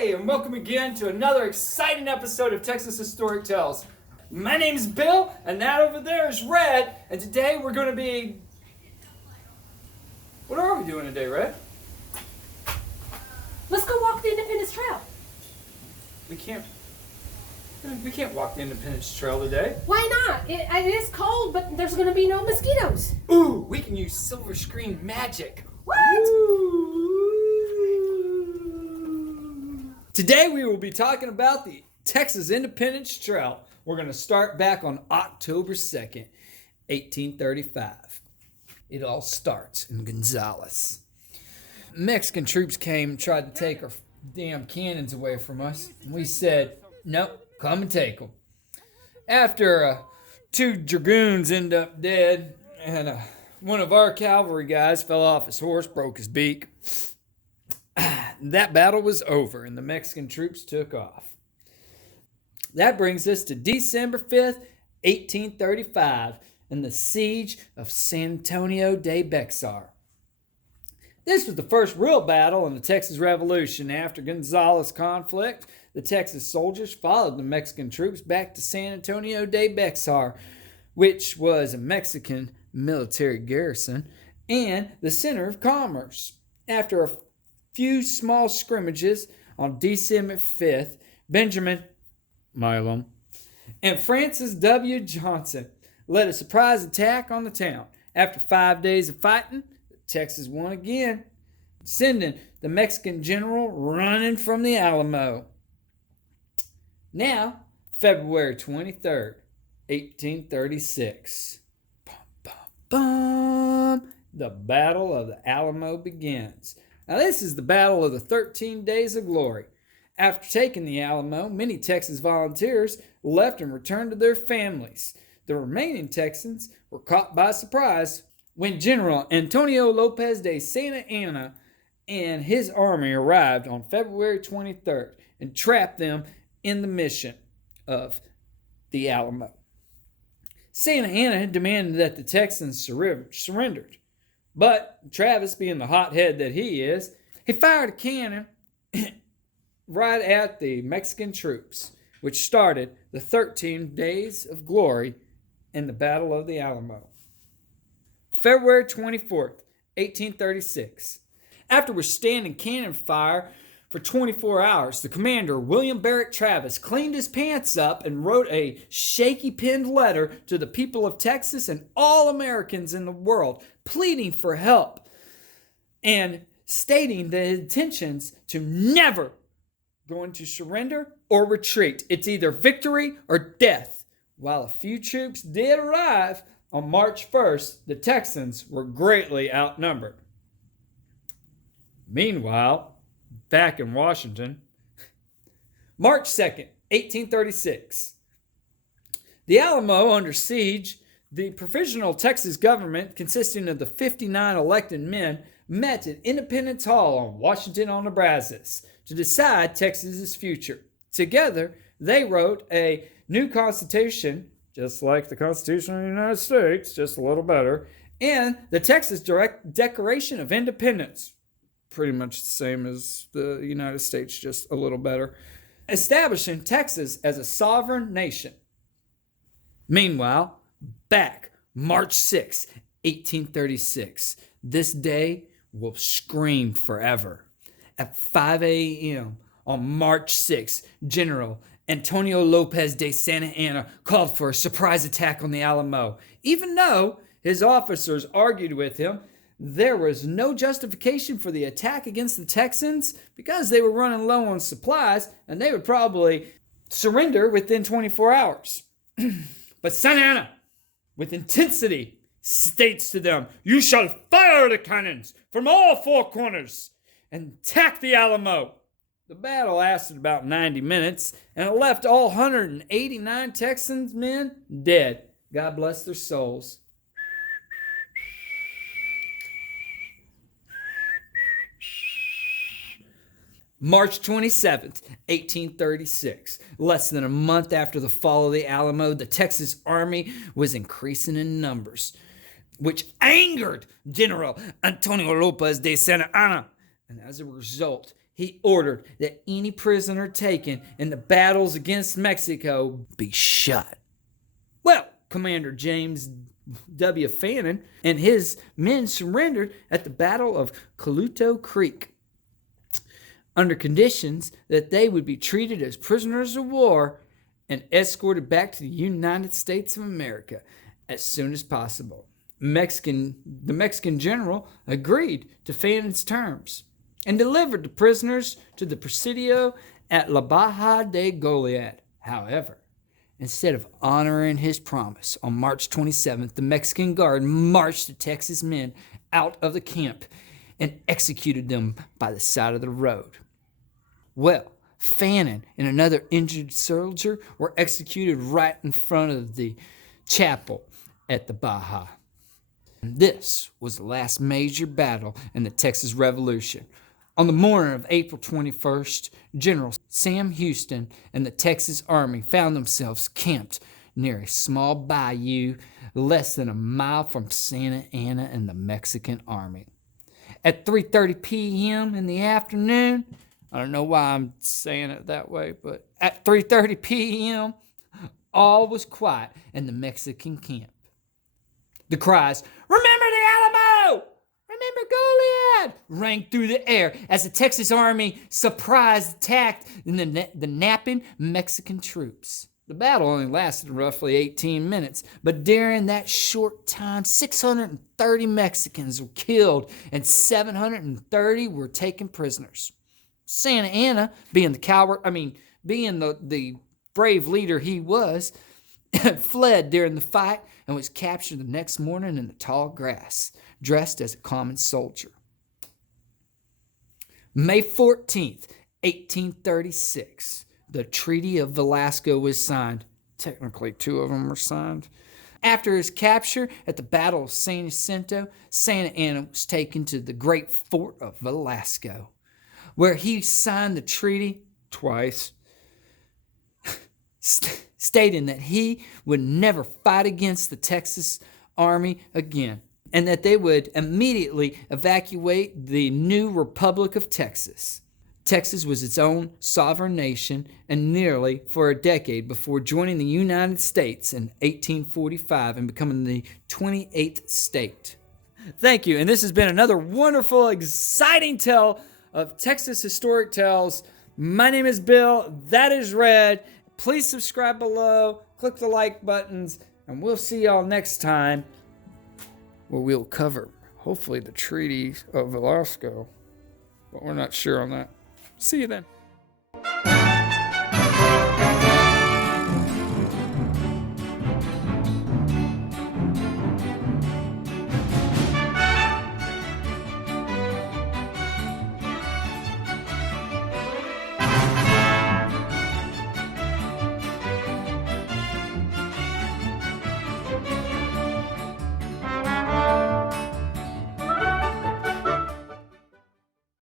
Hey, and welcome again to another exciting episode of Texas Historic Tales. My name is Bill, and that over there is Red, and today we're going to be... What are we doing today, Red? Let's go walk the Independence Trail. We can't walk the Independence Trail today. Why not? It is cold, but there's going to be no mosquitoes. Ooh, we can use silver screen magic. What? Ooh. Today we will be talking about the Texas Independence Trail. We're going to start back on October 2nd, 1835. It all starts in Gonzales. Mexican troops came and tried to take our damn cannons away from us. And we said, nope, come and take them. After two dragoons end up dead, and one of our cavalry guys fell off his horse, broke his beak. That battle was over, and the Mexican troops took off. That brings us to December 5th, 1835, and the siege of San Antonio de Bexar. This was the first real battle in the Texas Revolution. After Gonzales conflict, the Texas soldiers followed the Mexican troops back to San Antonio de Bexar, which was a Mexican military garrison and the center of commerce. After a few small scrimmages on December 5th, Benjamin Milam and Francis W. Johnson led a surprise attack on the town. After 5 days of fighting, Texas won again, sending the Mexican general running from the Alamo. Now, February 23rd, 1836. Bum, bum, bum. The Battle of the Alamo begins. Now, this is the Battle of the 13 Days of Glory. After taking the Alamo, many Texas volunteers left and returned to their families. The remaining Texans were caught by surprise when General Antonio Lopez de Santa Anna and his army arrived on February 23rd and trapped them in the mission of the Alamo. Santa Anna had demanded that the Texans surrendered, but Travis, being the hothead that he is, he fired a cannon right at the Mexican troops, which started the 13 Days of Glory in the Battle of the Alamo. February 24th, 1836. After withstanding cannon fire for 24 hours, the commander, William Barrett Travis, cleaned his pants up and wrote a shaky penned letter to the people of Texas and all Americans in the world, pleading for help and stating the intentions to never going to surrender or retreat. It's either victory or death. While a few troops did arrive on March 1st, the Texans were greatly outnumbered. Meanwhile, back in Washington, March 2nd, 1836. The Alamo under siege, the provisional Texas government, consisting of the 59 elected men, met at Independence Hall on Washington-on-the Brazos to decide Texas's future. Together, they wrote a new constitution, just like the Constitution of the United States, just a little better, and the Texas Declaration of Independence, pretty much the same as the United States, just a little better, establishing Texas as a sovereign nation. Meanwhile, back March 6, 1836, this day will scream forever. At 5 a.m. on March 6, General Antonio Lopez de Santa Anna called for a surprise attack on the Alamo. Even though his officers argued with him, there was no justification for the attack against the Texans because they were running low on supplies and they would probably surrender within 24 hours. But Santa Anna, with intensity, states to them, "You shall fire the cannons from all four corners and attack the Alamo." The battle lasted about 90 minutes, and it left all 189 Texans men dead. God bless their souls. March 27th, 1836. Less than a month after the fall of the Alamo, the Texas Army was increasing in numbers, which angered General Antonio Lopez de Santa Anna. And as a result, he ordered that any prisoner taken in the battles against Mexico be shot. Well, Commander James W. Fannin and his men surrendered at the Battle of Coluto Creek under conditions that they would be treated as prisoners of war and escorted back to the United States of America as soon as possible. The Mexican general agreed to Fannin's terms and delivered the prisoners to the Presidio at La Baja de Goliad. However, instead of honoring his promise, on March 27th, the Mexican Guard marched the Texas men out of the camp and executed them by the side of the road. Well, Fannin and another injured soldier were executed right in front of the chapel at the Baja. This was the last major battle in the Texas Revolution. On the morning of April 21st, General Sam Houston and the Texas Army found themselves camped near a small bayou less than a mile from Santa Anna and the Mexican Army. At 3:30 p.m. in the afternoon, I don't know why I'm saying it that way, but at 3:30 p.m., all was quiet in the Mexican camp. The cries, "Remember the Alamo! Remember Goliad!" rang through the air as the Texas Army surprise attacked the napping Mexican troops. The battle only lasted roughly 18 minutes, but during that short time, 630 Mexicans were killed and 730 were taken prisoners. Santa Anna, being the brave leader he was, fled during the fight and was captured the next morning in the tall grass, dressed as a common soldier. May 14th, 1836, the Treaty of Velasco was signed. Technically, 2 of them were signed. After his capture at the Battle of San Jacinto, Santa Anna was taken to the great fort of Velasco, where he signed the treaty twice, stating that he would never fight against the Texas Army again, and that they would immediately evacuate the new Republic of Texas. Texas was its own sovereign nation and nearly for a decade before joining the United States in 1845 and becoming the 28th state. Thank you, and this has been another wonderful, exciting tale of Texas Historic Tales. My name is Bill. That is Red. Please subscribe below, click the like buttons, and we'll see y'all next time where we'll cover, hopefully, the Treaty of Velasco. But we're not sure on that. See you then.